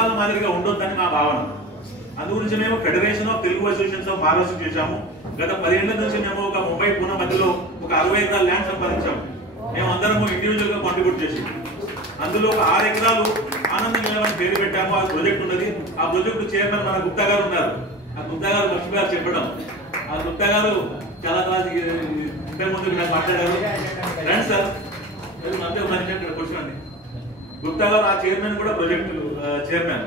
మాదిరిగా ఉండొద్దని మా భావన. అందుగురించి మేము federation of Telugu associations of Maharashtra చేశాము. గత 10 ఏళ్ల నుంచి మేము ఒక ముంబై పూణే మధ్యలో ఒక 60 ఎకరాల ల్యాండ్ సంపాదించాము. మేము అందరము ఇండివిజువల్ గా కాంట్రిబ్యూట్ చేసి అందులో ఒక 6 ఎకరాలు ఆనంద నిలయం పేరు పెట్టాము. ఆ ప్రాజెక్ట్ ఉన్నది. ఆ ప్రాజెక్టు చైర్మన్ మన గుప్తా గారు ఉన్నారు. ఆ గుప్తా గారు లక్ష్మి గారు చెప్పడం, ఆ గుప్తా గారు చాలా ఇంతకు ముందు మాట్లాడారు. రండి సార్, అంతే ఉన్నాను ఇక్కడ కూర్చోండి. గుప్తా గారు ఆ చైర్మన్ కూడా ప్రాజెక్టు చైర్మన్.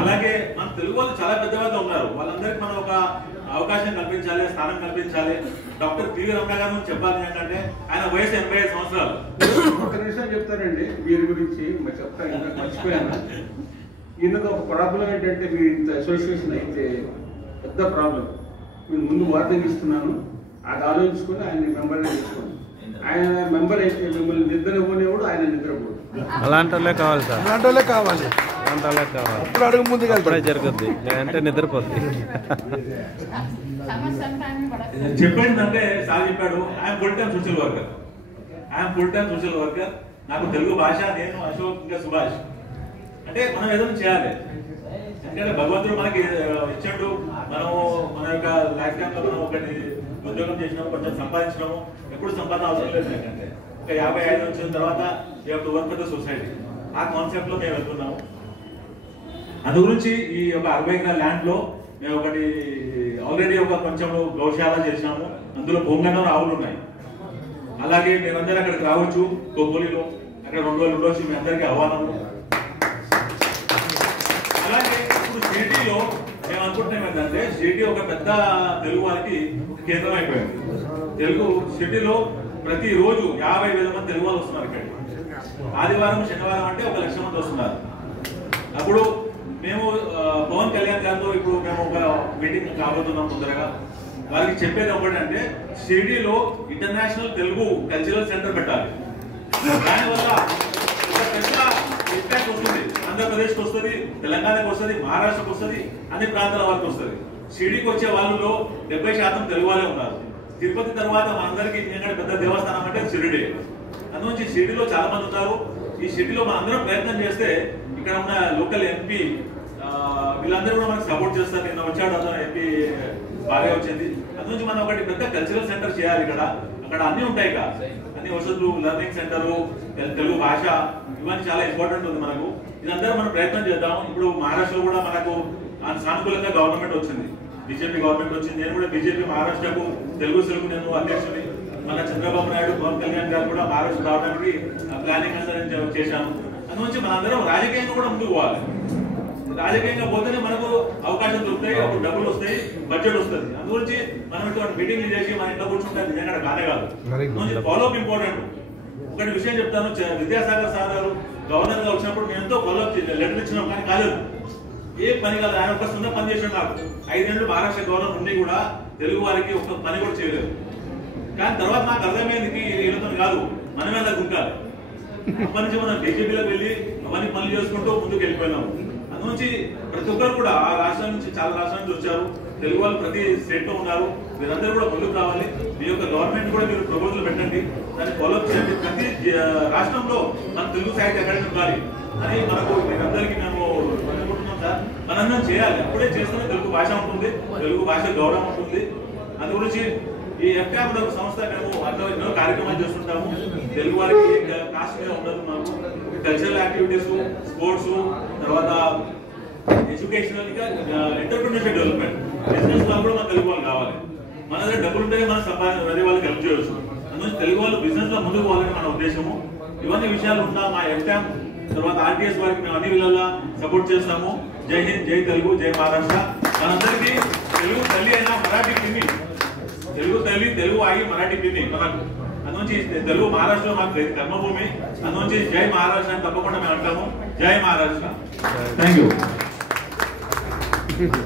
అలాగే మన తెలుగు వాళ్ళు చాలా పెద్దవాళ్ళు ఉన్నారు. వాళ్ళందరికీ మనం ఒక అవకాశం కల్పించాలి, స్థానం కల్పించాలి. డాక్టర్ పివి రమణ గారు చెప్పాలి ఏంటంటే ఆయన వయసు 85 సంవత్సరాలు. ఒక నిమిషం చెప్తానండి వీరి గురించి చెప్తాను, మర్చిపోయాను. ఈయనకు ఒక ప్రాబ్లం ఏంటంటే మీరు ఇంత అసోసియేషన్ అయితే పెద్ద ప్రాబ్లం. మీరు ముందు వార్నింగ్ ఇస్తున్నాను, అది ఆలోచించుకొని ఆయన మెంబర్గా తీసుకోండి. ఆయన మెంబర్ అయితే మిమ్మల్ని నిద్రపోనేవాడు, ఆయన నిద్రపోడు. అలాంటి వాళ్ళే కావాలి సార్, అలాంటి వాళ్ళే కావాలి. అలాంటి వాళ్ళే కావాలి. అప్పుడు అడుగు ముందుకు అప్పుడే జరుగుద్ది, లేదంటే నిద్రపోద్ది. చెప్పేందంటే సార్ చెప్పాడు, I'm full time social worker. I'm full time social worker. నాకు తెలుగు భాష, నేను అశోక్ ఇంకా సుభాష్. అంటే మనం ఏదైనా చేయాలి. ఎందుకంటే భగవంతుడు మనకి ఇచ్చాడు. మనం మన యొక్క లైఫ్ టైమ్ లో మనం ఒకటి ఉద్యోగం చేసినాము, కొంచెం సంపాదించినాము. ఎప్పుడు సంపాదన అవసరం లేదు. ఎందుకంటే ఒక 55 వచ్చిన తర్వాత you have to work for the society. ఆ కాన్సెప్ట్ లో మేము వెళ్తున్నాము. అందు గురించి ఈ ఒక 60 ఎకరాల ల్యాండ్ లో మేము ఒకటి ఆల్రెడీ ఒక కొంచెం గౌశాల చేసినాము. అందులో బొంగన ఆవులు ఉన్నాయి. అలాగే మీరందరూ అక్కడికి రావచ్చు. కోపోలిలో అక్కడ 2 రోజులు ఉండవచ్చు. మీ అందరికీ ఆహ్వానము. అలాగే ఇప్పుడు సిటీలో మేము అనుకుంటున్నాం ఏంటంటే సిటీ ఒక పెద్ద తెలుగు వారికి కేంద్రం అయిపోయింది. తెలుగు సిటీలో ప్రతి రోజు 50,000 మంది తెలుగు వాళ్ళు వస్తున్నారు. ఇక్కడ ఆదివారం శనివారం అంటే 1,00,000 మంది వస్తున్నారు. అప్పుడు మేము పవన్ కళ్యాణ్ గారితో ఇప్పుడు మేము ఒక మీటింగ్ కాబోతున్నాం. తొందరగా వారికి చెప్పేది ఒకటంటే సిటీలో ఇంటర్నేషనల్ తెలుగు కల్చరల్ సెంటర్ పెట్టాలి. దానివల్ల ఒక పెద్ద ఇంపాక్ట్ వస్తుంది. ఆంధ్రప్రదేశ్కి వస్తుంది, తెలంగాణకు వస్తుంది, మహారాష్ట్రకు వస్తుంది, అన్ని ప్రాంతాల వరకు వస్తుంది. షిరిడీకి వచ్చే వాళ్ళలో 70% తెలుగు వాళ్ళే ఉన్నారు. తిరుపతి తర్వాత మనందరికీ ఎందుకంటే పెద్ద దేవస్థానం అంటే షిరిడి. అందులోంచి షిరిడిలో చాలా మంది ఉన్నారు. ఈ షిరిడిలో మనం అందరం ప్రయత్నం చేస్తే ఇక్కడ ఉన్న లోకల్ ఎంపీ వీళ్ళందరూ కూడా మనకు సపోర్ట్ చేస్తారు. నిన్న వచ్చాడు అతను ఎంపీ బాగా వచ్చింది. అందులోంచి మనం ఒకటి పెద్ద కల్చరల్ సెంటర్ చేయాలి. ఇక్కడ అక్కడ అన్ని ఉంటాయి. ఇక అన్ని వసతులు, లెర్నింగ్ సెంటర్, తెలుగు భాష, ఇవన్నీ చాలా ఇంపార్టెంట్ ఉంది మనకు. ఇదంతా మనం ప్రయత్నం చేద్దాం. ఇప్పుడు మహారాష్ట్రలో కూడా మనకు సానుకూలంగా గవర్నమెంట్ వచ్చింది, బీజేపీ గవర్నమెంట్ వచ్చింది. నేను కూడా బీజేపీ మహారాష్ట్రకు తెలుగు సెల్కు నేను అధ్యక్షుని. మన చంద్రబాబు నాయుడు, పవన్ కళ్యాణ్ గారు కూడా మహారాష్ట్ర రావడానికి ప్లానింగ్ అంతా నేను చేశాను. అందులోంచి మనందరం రాజకీయంగా కూడా ముందుకు పోవాలి. రాజకీయంగా పోతేనే మనకు అవకాశం దొరుకుతాయి, అప్పుడు డబ్బులు వస్తాయి, బడ్జెట్ వస్తుంది. అందుగురించి మనం ఇటువంటి మీటింగ్లు చేసి మన ఇంట్లో కూర్చుంటే నిజంగా కానే కాదు. అందులోంచి ఫాలోఅప్ ఇంపార్టెంట్. ఒకటి విషయం చెప్తాను, విద్యాసాగర్ సార్ గారు గవర్నర్ గా వచ్చినప్పుడు నేను ఎంతో ఫాలోఅప్ లెటర్ ఇచ్చినాం, కానీ కాలేదు. ఏ పని కాదు. ఆయన ఒక సుందర పని చేసాడు. నాకు 5 ఏళ్ళు మహారాష్ట్ర గవర్నర్ ఉండి కూడా తెలుగు వారికి ఒక పని కూడా చేయలేదు. కానీ తర్వాత నాకు అర్థమైంది వీళ్ళతో కాదు, మనమే అలా గుంకాలి. అప్పటి నుంచి మనం బీజేపీలోకి వెళ్ళి అవన్నీ పనులు చేసుకుంటూ ముందుకు వెళ్ళిపోయినాము. అందునుంచి ప్రతి ఒక్కరు కూడా ఆ రాష్ట్రాల నుంచి, చాలా రాష్ట్రాల నుంచి వచ్చారు. తెలుగు వాళ్ళు ప్రతి స్టేట్ లో ఉన్నారు. మీరందరూ కూడా ముందుకు రావాలి. మీ యొక్క గవర్నమెంట్ కూడా మీరు ప్రపోజల్ పెట్టండి, దాన్ని ఫాలోఅప్ చేయండి. ప్రతి రాష్ట్రంలో మన తెలుగు సాహిత్య అకాడమీ ఉండాలి అని మనకు మీరందరికీ మేము అనుకుంటున్నాం సార్. మనందరం చేయాలి. అప్పుడే చేస్తేనే తెలుగు భాష ఉంటుంది, తెలుగు భాష గౌరవం ఉంటుంది. అందు గురించి ఈ ఎఫ్కామ్ సంస్థ మేము అందులో ఎన్నో కార్యక్రమాలు చేస్తుంటాము. తెలుగు వారికి కాస్ట్ మీద ఉండదు. మాకు కల్చరల్ యాక్టివిటీస్, స్పోర్ట్స్, తర్వాత ఎడ్యుకేషనల్, ఎంటర్ప్రినర్షిప్ డెవలప్మెంట్, బిజినెస్ లో కూడా మన తెలుగు వాళ్ళు కావాలి. మన దగ్గర డబ్బులు ఉంటే మనం సంపాదన వేరే వాళ్ళకి హెల్ప్ చేయవచ్చు. అందులో తెలుగు వాళ్ళు బిజినెస్ లో ముందుకు పోవాలని మన ఉద్దేశము. ఇవన్నీ విషయాలు ఉన్నా మా ఎఫ్కామ్ తర్వాత ఆర్టీఎస్ వారికి మేము అన్ని విధాలా సపోర్ట్ చేస్తాము. జై హింద్, జై తెలుగు, జై మహారాష్ట్ర. మనందరికీ తెలుగు తల్లి అయినా మరాఠీ పిన్ని, తెలుగు తల్లి, తెలుగు ఆగి మరాఠీ పిన్ని మనకు. అందులోంచి తెలుగు మహారాష్ట్రలో మాకు కర్మభూమి. అందులోంచి జై మహారాష్ట్ర అని తప్పకుండా మేము అంటాము. జై మహారాష్ట్ర. Thank you.